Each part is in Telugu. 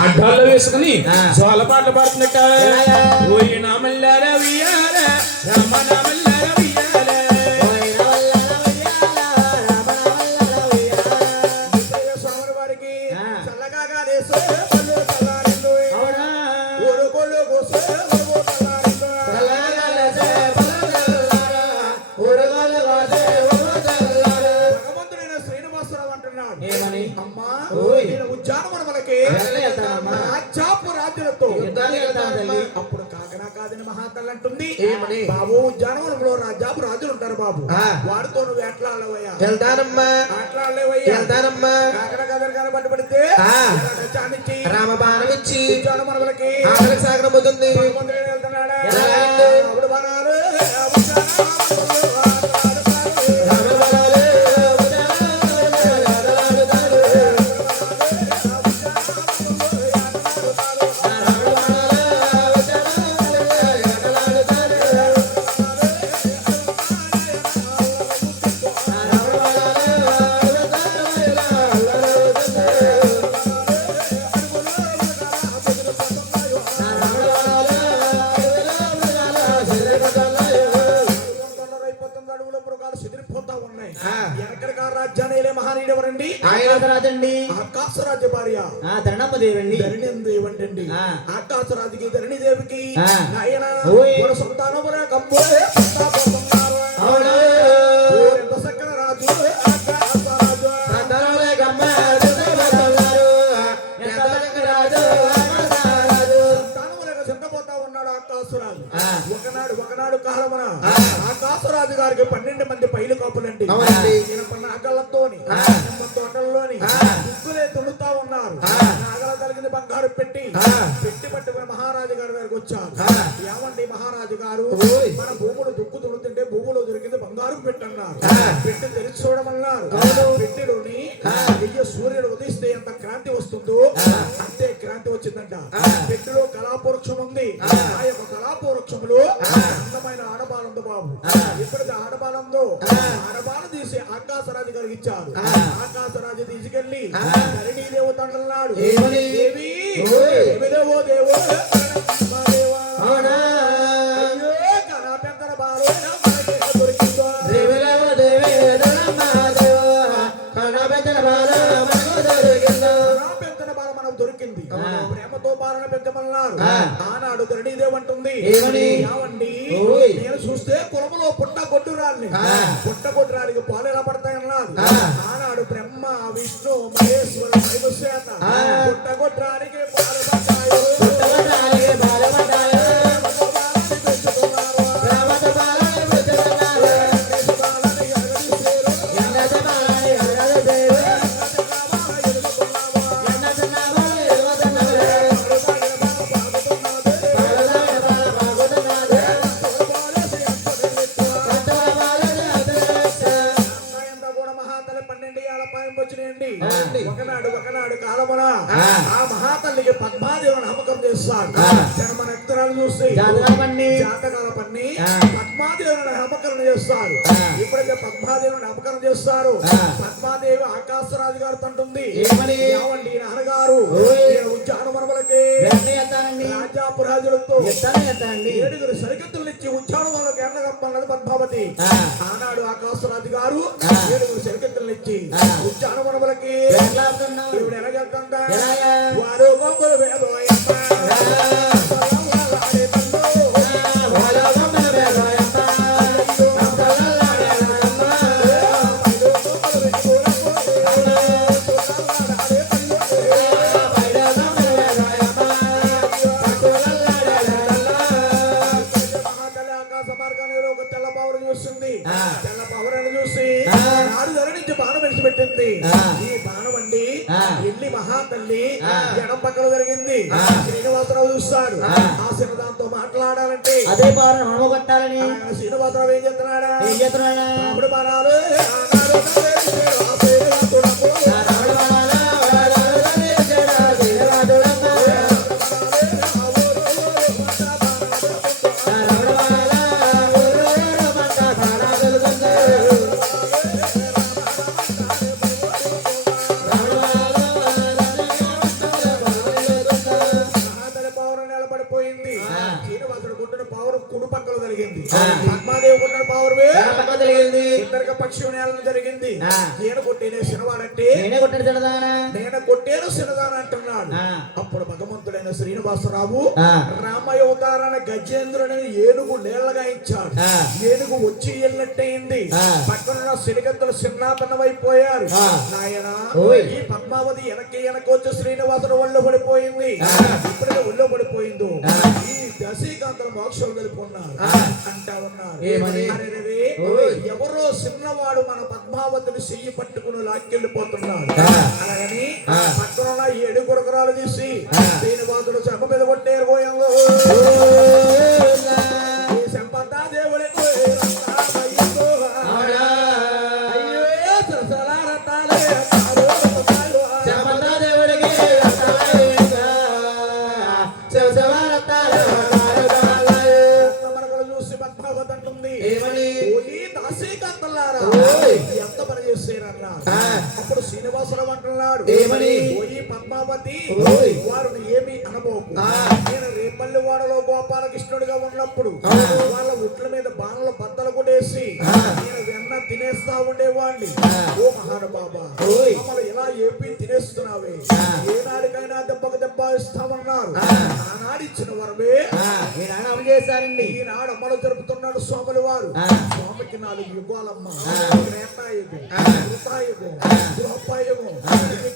అడ్డాల్లో వేసుకుని జోల పాటలు పాడుతున్నట్ట. పోయినా మల్లారా వియారా రమణ అంటుంది ఏమని? బాబు జనవరంలో రాజాపు రాజులు ఉంటారు బాబు. వాడితో నువ్వు ఎట్లాడవయ్యా వెళ్తానమ్మా. ఎట్లాడలేవయ్యా? వెళ్తానమ్మా. అక్కడ కదర్ కనబడి పడితే రామబాణం ఇచ్చి. సాగరం పోతుంది. దేవయ్యా. ధరణమ్మ దేవండి ధరణి దేవంటండి. ఆకాశరాజుకి ధరణి దేవికి నాయన. సంతానమురా కంపులే ఒకనాడు కాలమున ఆకాశరాజు గారికి పన్నెండు మంది పైలు కాపులండి. పన్న అగలతోని పెట్టి పెట్టి పట్టుకుని మహారాజు గారి దగ్గరికి వచ్చారు. ఏమండి మహారాజు గారు? మన భూములు దుక్కు దుడుతుంటే భూములు దొరికింది బంగారు పెట్టన్నారు పెట్టి తెరిచి చూడమన్నారు. పెట్టిలోని వెయ్యి సూర్యుడు ఉదయిస్తే ఎంత క్రాంతి వస్తుందో అంతే క్రాంతి వచ్చిందంట. పెట్టిలో కళాపవృక్షం ఉంది. ఆ. యొక్క కళాపవృక్షంలో అందమైన ఆడబాలు ఉంది బాబు. ఎప్పుడైతే ఆడబాలందో ఆడబాలు తీసి ఆకాశరాజు గారికి ఇచ్చారు. ఆకాశరాజు తీసుకెళ్ళి ధరణీదేవత అన్నాడు Aí você ah. చెప్పింది ఏమని? నాన్నగారు. ఉద్యానవనములకి ఏడుగురు సరికత్తులు ఇచ్చి ఉద్యానవనకు ఎండగప్పన్నది పద్మావతి ఆనాడు ఆకాశరాజు గారు ఏడుగురు సరికత్తులు ఇచ్చి ఉద్యానవనములకి వారు వేదో వెళ్ళి మహాతల్లి ఎడం పక్కన జరిగింది. శ్రీనివాసరావు చూస్తాడు. ఆ. శివదాంతో మాట్లాడాలంటే. అదే పాలన మనమగొట్టాలని శ్రీనివాసరావు ఏం చెప్తున్నాడా ఏం చెప్తున్నాడా ఇప్పుడు అప్పుడు సినవాడంటే నేనే కొట్టాడు చిన్నదానా నేను కొట్టేను సినదాని అంటున్నాడు. అప్పుడు శ్రీనివాసరావు ఆ. రామయోగారాన గజేంద్రుడని ఏనుగు నీళ్ళగా ఇచ్చాడు. ఏనుగు వచ్చి వెళ్ళినట్టయింది. పక్కనున్న సిరిగద్దలు చిన్నాపన్నమైపోయారు ఆ. నాయన. ఈ పద్మావతి వెనక్కి వచ్చి శ్రీనివాసుడు ఒళ్ళో పడిపోయింది. ఇప్పుడే ఒళ్ళో పడిపోయిందో. ఈ దశీకాంతలు మోక్షం వెళ్ళిపోన్నారు. అంటా ఉన్నారు. ఎవరో చిన్నవాడు మన పద్మావతిని చెయ్యి పట్టుకుని లాక్కెళ్ళిపోతున్నాడు. అలాగని ఆ. పక్కనున్న ఏడు గురకరాలు తీసి ఆ. శ్రీనివాసుడు చెంప మీద కొట్టేరు పోయంలో ఈ చెంపంతా ఓయ్. ఎంత పని చేశారన్నారు ఆ. అప్పుడు శ్రీనివాసరావు అంటున్నాడు. ఏమని? ఓయి పద్మావతి ఓయ్. నేను రేపల్లి వాడలో గోపాలకృష్ణుడిగా ఉన్నప్పుడు. వాళ్ళ ఉట్ల మీద బాణల బద్దలు కొట్టేసి. నేను వెన్న తినేస్తా ఉండేవాడిని. ఓ ఓయ్. మమ్మల్ని ఇలా ఏపి తినేస్తున్నావే. ఏనాడికైనా దెబ్బకు దెబ్బ ఇస్తామన్నారు ఆ. ఆనాడు ఇచ్చిన వరమే చేశారండి ఈనాడు అమలు జరుపుతున్నాడు స్వాముల వారు ఆ. నాలుగు యుగాలమ్మ. త్రేతాయుగం. కృతాయుగం. ద్రోపాయుగం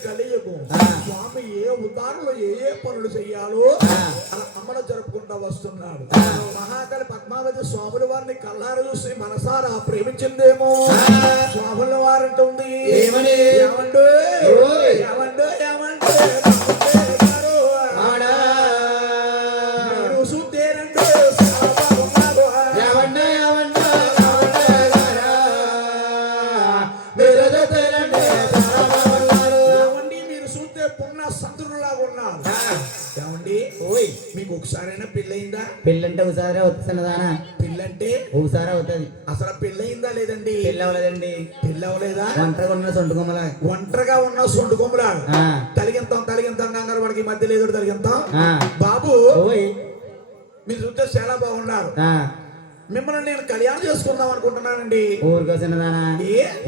కలియుగం. స్వామి ఏ ఉదాహరణలో ఏ ఏ పనులు చెయ్యాలో ఆ. అలా అమలు జరుపుకుంటూ వస్తున్నాడు ఆ. మహాకలి పద్మావతి స్వాముల వారిని కల్లారు చూసి మనసారా ప్రేమించిందేమో. స్వాముల వారంటుంది ఏమని? ఏమండు ఓయ్. ఒకసారైనా పెళ్ళయిందా? పెళ్ళంటే ఒకసారి అవుతున్నదానా పెళ్ళంటే? ఒకసారి అవుతుంది. అసలు పెళ్ళయిందా లేదండి? పెళ్ళి అవ్వలేదండి పెళ్ళి అవ్వలేదా ఒంటరిగా ఉన్న సొంటు కొమ్మల. ఒంటరిగా ఉన్న సొండు కొమ్ములా. తలిగింతాం తలిగింతాం కంగారు వాడికి మధ్య లేదు తలిగింతాం. బాబు ఓయ్. మీరు చూస్తే చాలా బాగున్నారు. మిమ్మల్ని నేను కళ్యాణం చేసుకుందాం అనుకుంటున్నానండి. ఊరికో చిన్నదానా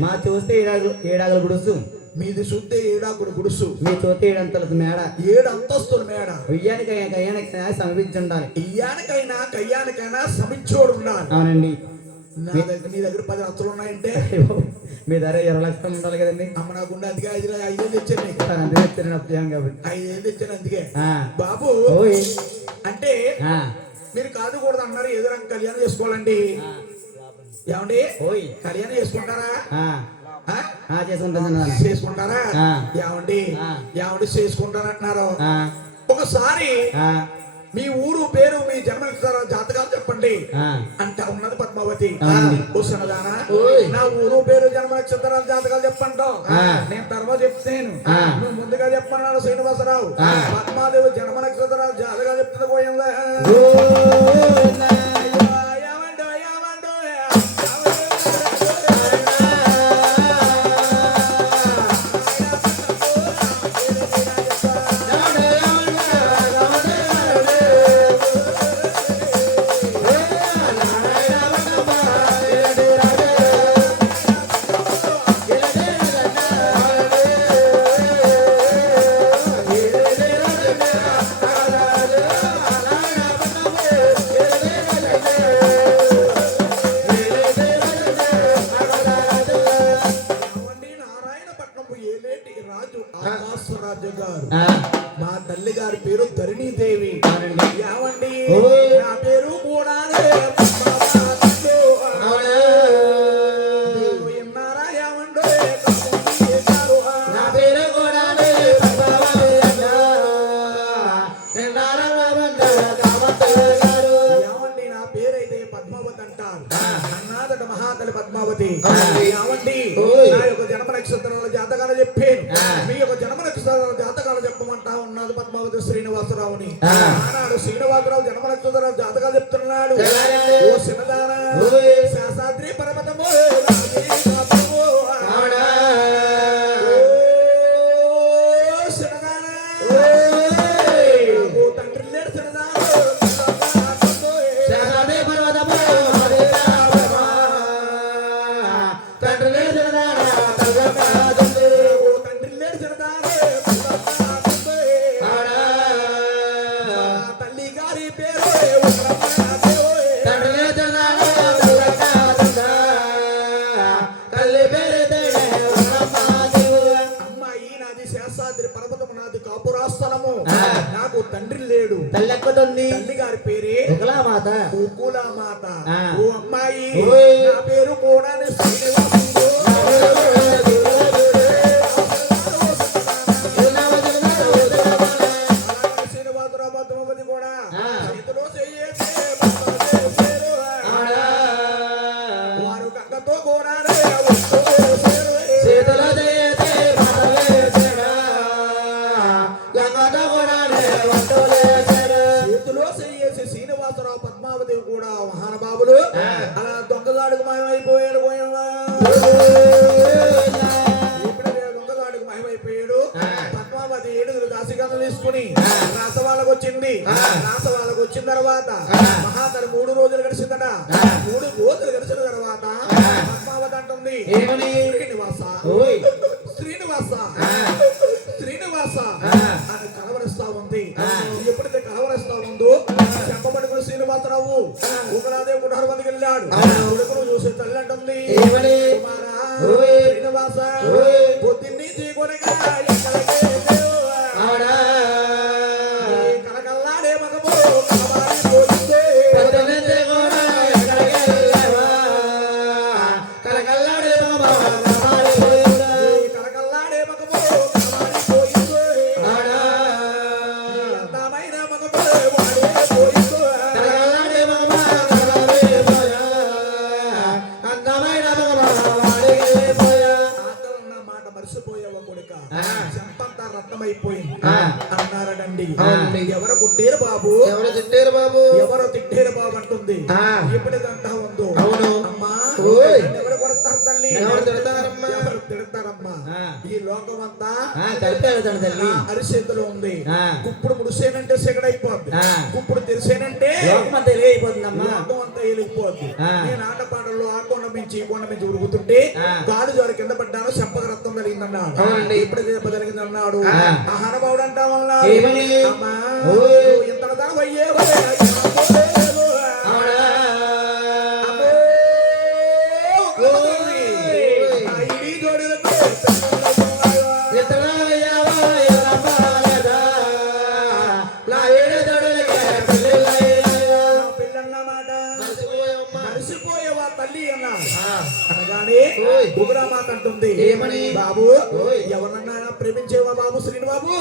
మా చూస్తే ఏడాగు ఏడాగలు గుడుసు మీది చూస్తే ఏడాకుడు గుడుసు. మీ చూస్తే ఏడంతలది మేడ. ఏడు అంతస్తుల మేడ. ఉయ్యానికి కయ్యానికి సమీపించి ఉండాలి ఇయ్యానికైనా కయ్యానికైనా సమిచ్చోడు ఉండాలి అవునండి. నా దగ్గర నీ దగ్గర పది లక్షలు ఉన్నాయంటే మీ ధర ఇరవై లక్షలు ఉండాలి కదండి. అమ్మ నాకుండా అందుకే ఐదు ఐదేళ్ళు తెచ్చాను నీకు. అందుకే చెప్తాను అప్పు కాబట్టి. ఐదేళ్ళు తెచ్చాను అందుకే. బాబు అంటే. మీరు కాదు కూడదు అన్నారు. ఏదో రకం కళ్యాణం చేసుకోవాలండి. ఏమండి? ఓయ్. కళ్యాణం చేసుకుంటారా? చేసుకుంటారా. ఏమండి. ఏమండి ఆ. ఒకసారి. మీ ఊరు పేరు మీ జన్మ జాతకాలు చెప్పండి. అంట ఉన్నది పద్మావతి. కూర్చున్నదానా. నా ఊరు పేరు జన్మ నక్షత్రాల జాతకాలు చెప్పంటావు ఆ. నేను తర్వాత చెప్తాను. నువ్వు ముందుగా చెప్పన్నాడు శ్రీనివాసరావు. పద్మాదేవి జన్మ నక్షత్రాల జాతకాలు చెప్తుంది పోయిందా ఏమండి. నా యొక్క జన్మ నక్షత్రాల జాతకాలు చెప్పాను ఆ. మీ యొక్క జన్మ నక్షత్రాల జాతకాలు చెప్పమంటా ఉన్నది పద్మావతి శ్రీనివాసరావుని. ఆనాడు శ్రీనివాసరావు జన్మ నక్షత్రాల జాతకాలు చెప్తున్నాడు నాకు తండ్రి లేడు. తల్లి ఎక్కడుంది? తల్లి గారి పేరే మాత మాత. ఓ అమ్మాయి. నా పేరు కూడా వచ్చింది వాళ్ళకు వచ్చిన తర్వాత ఆ. మహాతడు మూడు రోజులు గడిచిందట. మూడు రోజులు గడిచిన తర్వాత. పద్మావతి అంటుంది? 나는 ఆటపాటల్లో ఆ కొండ మించి ఈ కొండ మించి ఉరుకుతుంటే ఆ. గాడు జారి కింద పడ్డాను చెంపక రక్తం అవునండి. ఇప్పుడు దెబ్బ కలిగిందన్నాడు ఆ. మహానుభావుడు అంటా ఏమని? అమ్మా. ఇంత ధనం ఏమని? బాబు. ఎవరన్నా ప్రేమించేవా బాబు శ్రీని బాబు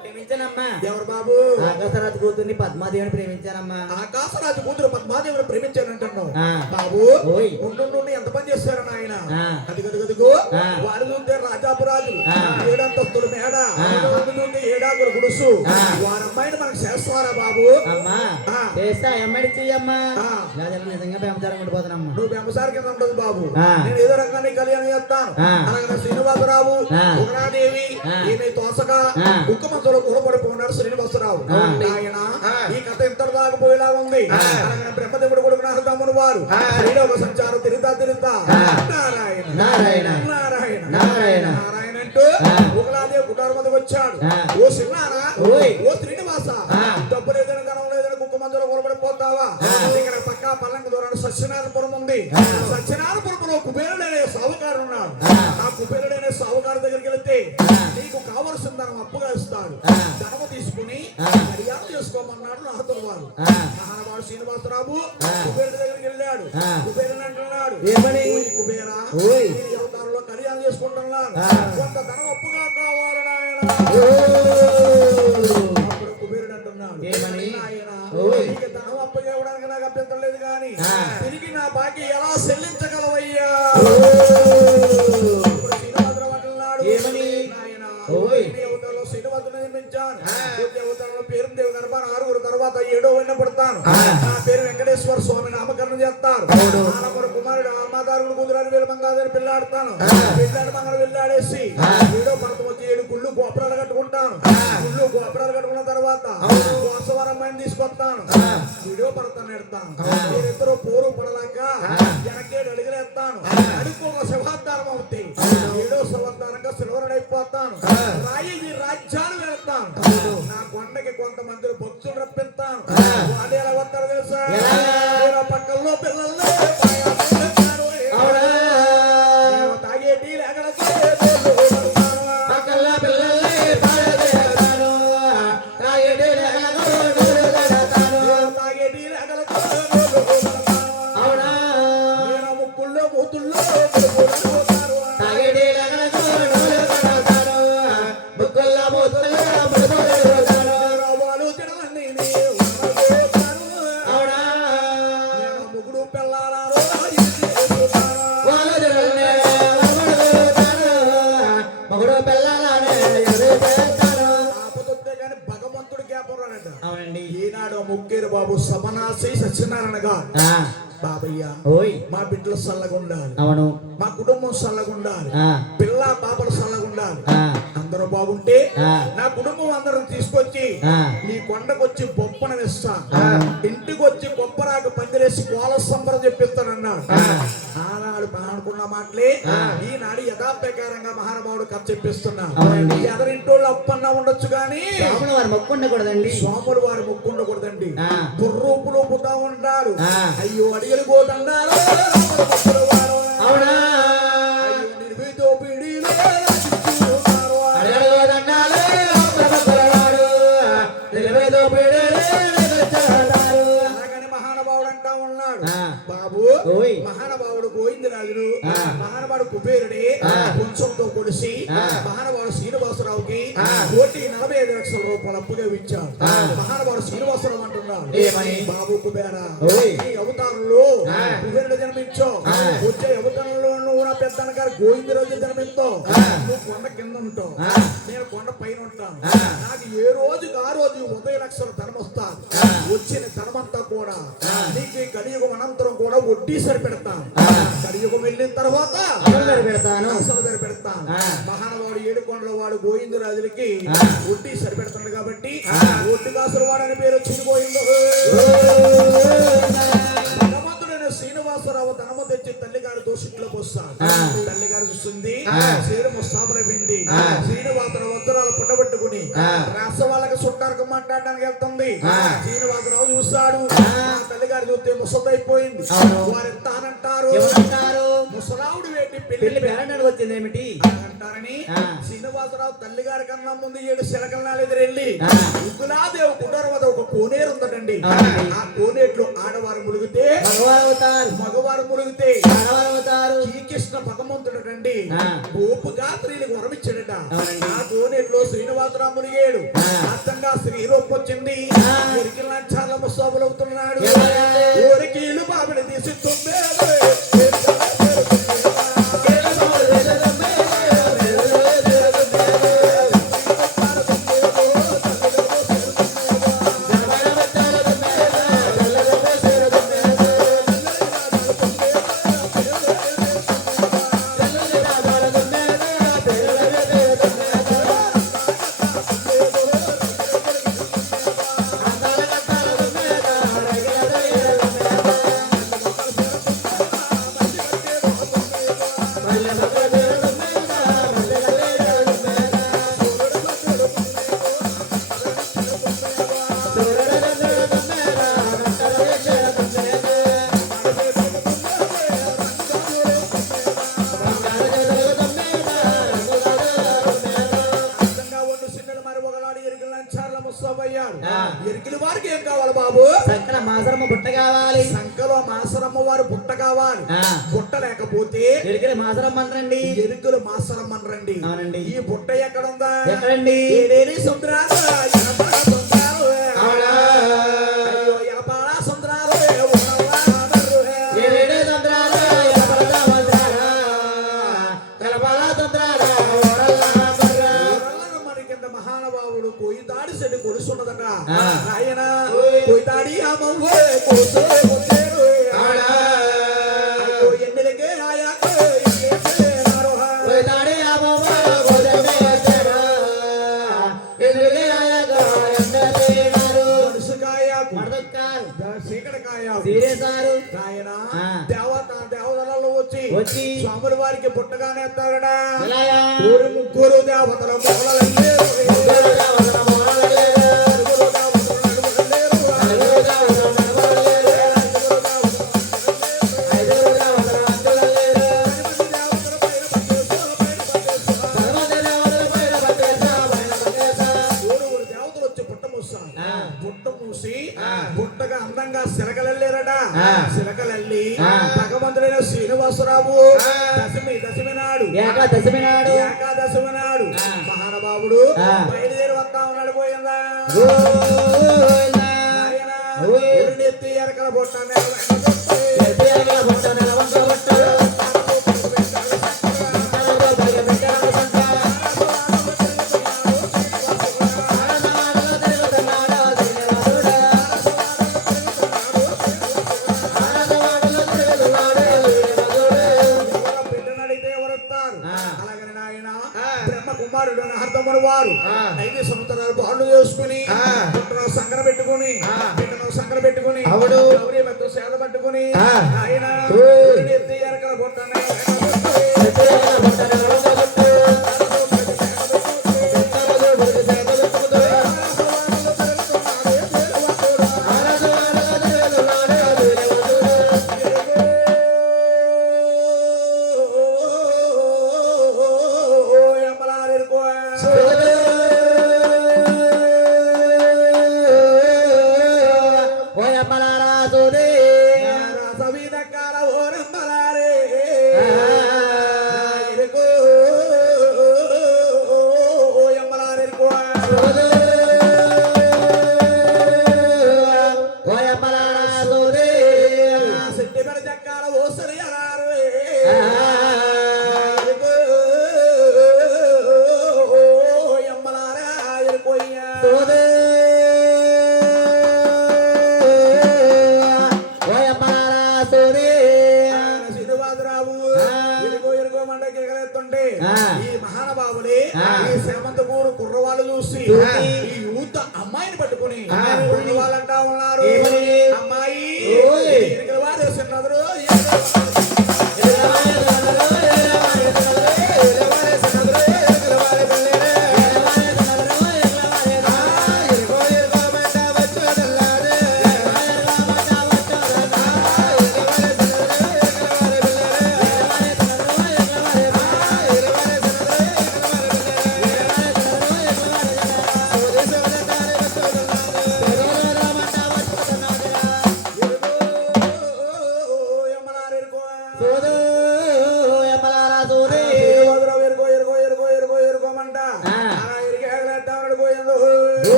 ప్రేమించానమ్మా ఎవరు బాబు ఆకాశరాజు కూతుర్ని పద్మాదేవిని ప్రేమించానమ్మా ఆకాశరాజు కూతురు పద్మాదేవిని ప్రేమించానంటున్నావు. బాబు. ఉండు ఎంత పని చేశారు నాయన ఆ. అదిగదిగదిగో. వారి ముందే రాజాపురాజు. ఏడంతస్తుల గుడుసు ఆ. వారి అమ్మాయిని మనకు చేస్తారా బాబు అమ్మా ఆ. చేస్తా ఎమ్మడి చెయ్యమ్మా నిజంగా నువ్వు కింద ఉండదు బాబు. నేను ఏదో రకంగా కళ్యాణం చేస్తాను ఆ. అలాగే శ్రీనివాసరావు. ఉగ్రాదేవి. ఈమె తోసక కూరపడిపోయినాడు శ్రీనివాసరావు. ఆయన. ఈ కథ ఇంత దాకా పోయేలా ఉంది ఆ. అలాగే బ్రహ్మదేవుడు కొడుకు నారదమ్ముని వారు. శ్రీలోక సంచారం తిరుగుతా తిరుగుతా. నారాయణ నారాయణ. నారాయణ నారాయణ. అంటూ. ఉగ్రాదేవి కుటారు మందికి వచ్చాడు. ఓ సిన్నారా ఓయ్. ఓ శ్రీనివాస. డబ్బు లేదని ధనం లేదని కుక్క మందులో కొలబడిపోతావా. ఇక్కడ పక్క పల్లంకి దూరాన్ని సత్యనారాయణపురం ఉంది. సత్యనారాయణపురంలో కుబేరుడనే సావుకారు ఉన్నాడు ఆ. కుబేరుడనే సావుకారు దగ్గరికి వెళ్తే. నీకు కావలసిన ధనం అప్పుగా ఇస్తాడు. ధనము తీసుకుని ఆ. మర్యాద చేసుకోమన్నాడు నాతో వారు శ్రీనివాసరావు నామకరణం చేస్తారు అవును. నానమ్మడు కుమారుడు అమ్మాదారుడు కుదురాని వీలమంగాదని పెళ్ళాడతాను ఆ. పెళ్ళాడి మంగళ వెళ్ళాడేసి. ఏడో భరతం వచ్చి ఏడు గుళ్ళు గోపురాలు కట్టుకుంటాను. గుళ్ళు గోపురాలు కట్టుకున్న తర్వాత అవును. గోసవారం అమ్మాయిని తీసుకొస్తాను. వీడియో పడతాను ఎడతాను ఆ. మీరిద్దరు పోరు పడలాక. వెనకేడు అడుగులేస్తాను. అడుక్కోక శవాధారం అవుతాయి. ఏడో శవాధారంగా సిల్వరడైపోతాను ఆ. రాయి రాజ్యాలు వెళ్తాను. నా కొండకి కొంతమంది భక్తులు రప్పిస్తాను. వాళ్ళు ఎలా వస్తారు తెలుసా ఆ, పిల్ల పాపలు ఆ, అందరూ బాగుంటే. నా కుటుంబం అందరం తీసుకొచ్చి. నీ కొండకొచ్చి బొప్పన ఇస్తా ఆ. ఇంటికి వచ్చి బొప్పరాకు పందిరేసి కోల సంబరం చెప్పిస్తానన్నాడు. ఆనాడు అనుకున్న మాటలే. ఈనాడు యథాప్రకారంగా మహానుభావుడు కథ చెప్పిస్తున్నా. ఎదరింటోళ్ళు అప్పన్నా ఉండొచ్చు కానీ వారు మొక్కు ఉండకూడదండి స్వాములు వారు ముక్కు ఉండకూడదండి ఆ. బుర్రూపులు పుతా ఉంటారు. అయ్యో అడిగలు పోతన్నారు మహానుభావుడు గోవిందరాజుడు ఆ. మహానుభావుడు కుబేరుడి. కొంచెంతో కొలిసి. మహానుభావుడు శ్రీనివాసరావుకి. కోటి నలభై ఐదు లక్షల రూపాయలు అప్పుగా ఇచ్చాడు. మహానుభావుడు శ్రీనివాసరావు అంటున్నాడు? బాబు కుబేర. ఈ అవతారంలో. కుబేరుడు జన్మించావు. వచ్చే అవతారంలో నా పెద్దన్న గారు గోవిందరాజు జన్మిస్తావు. నువ్వు కొండ కింద ఉంటావు. నేను కొండ పైన ఉంటాను. నాకు ఏ రోజుకి ఆ రోజు ఉదయ లక్షల. వచ్చిన ధనమంతా కూడా ఆ. సరిపెడతాను ఆ. కలియుగం వెళ్ళిన తర్వాత పెడతాను అసలు సరిపెడతాను ఆ. మహానవాడు ఏడుకొండల వాడు గోవిందరాజులకి ఆ. వడ్డీ సరిపెడతాడు కాబట్టి. ఒడ్డు కాసుల వాడు అని పేరు వచ్చింది గోవింద శ్రీనివాసరావు ధనము తెచ్చి తల్లిగారి పోస్తాడు ఆ. తల్లిగారు చూస్తుంది ముస్తాబులైంది ఆ. శ్రీనివాసరావు ఉత్తరాలు పుట్టబెట్టుకుని. రాస వాళ్ళకి చుట్టాలకు మాట్లాడడానికి వెళ్తుంది. శ్రీనివాసరావు చూస్తాడు చూస్తే ముసదైపోయింది అవును. వారు ఎంత అంటారు ముసలావుడు వేటి పెళ్ళి వచ్చింది ఏమిటి అంటారని శ్రీనివాసరావు తల్లిగారి కన్నా ముందు ఏడు శిలకల్నాలు ఎదురెళ్ళి. ఉగ్గులాదేవి కుటారం వద్ద ఒక కోనేరు ఉందటండి. ఆ కోనేట్లో ఆడవారు మునిగితే మగవారు మునిగితే ఆడవారు శ్రీకృష్ణ భగవంతుడటండి ఆ. గోపుగా స్త్రీలకు వరమిచ్చాడట. ఆ కోనేట్లో శ్రీనివాసరావు మునిగాడు. అర్థంగా స్త్రీ రూపం వచ్చింది. ఊరికి లంచాల ఎవరండి? ఊరికి బాబిని తీసి తుమ్మే బాబు. సక్కన మాసరమ్మ బుట్ట కావాలి. సంకలో మాసరమ్మ వారు బుట్ట కావాలి. బుట్ట లేకపోతే ఎరిగిన మాసరమ్మ అంటారండి ఎరుకులు మాసరమ్మ రండి అవునండి. ఈ బుట్ట ఎక్కడండి? ఏడేని సముద్రాలు ఎనపడ సముద్రాలు ఆయన ఆ. దేవత దేవతలలో వచ్చి వచ్చి స్వాముల వారికి పుట్టగానే ఎత్తారడా? ఊరు ముగ్గురు దేవతల.